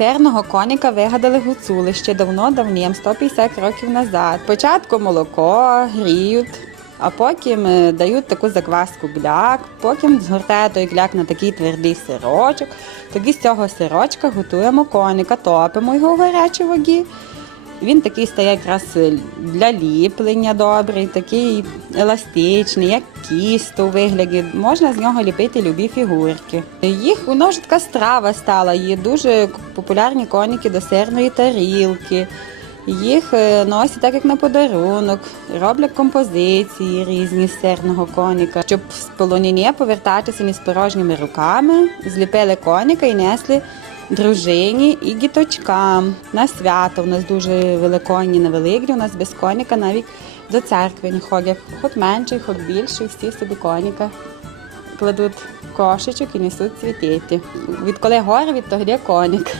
Сирного коніка вигадали гуцули ще давно-давнім, 150 років назад. Спочатку молоко гріють, а потім е, дають таку закваску гляк, потім згортає той гляк на такий твердий сирочок. Тоді з цього сирочка готуємо коника, топимо його в гарячій воді. Він такий стає якраз е, для ліплення добрий, такий еластичний, як кіст у вигляді. Можна з нього ліпити любі фігурки. Їх воно вже така страва стала. Є дуже популярні коніки до сирної тарілки. Їх е, носять так, як на подарунок, роблять композиції різні з сирного коніка. Щоб з полоніні повертатися не з порожніми руками, зліпили коніка і несли дружині і діточкам. На свято у нас дуже великодні на у нас без коніка навіть до церкви не ходять. Хоч менший, хоч більший, всі собі коніка кладуть кошечок і несуть цвітіти. Відколи горе, від того коник.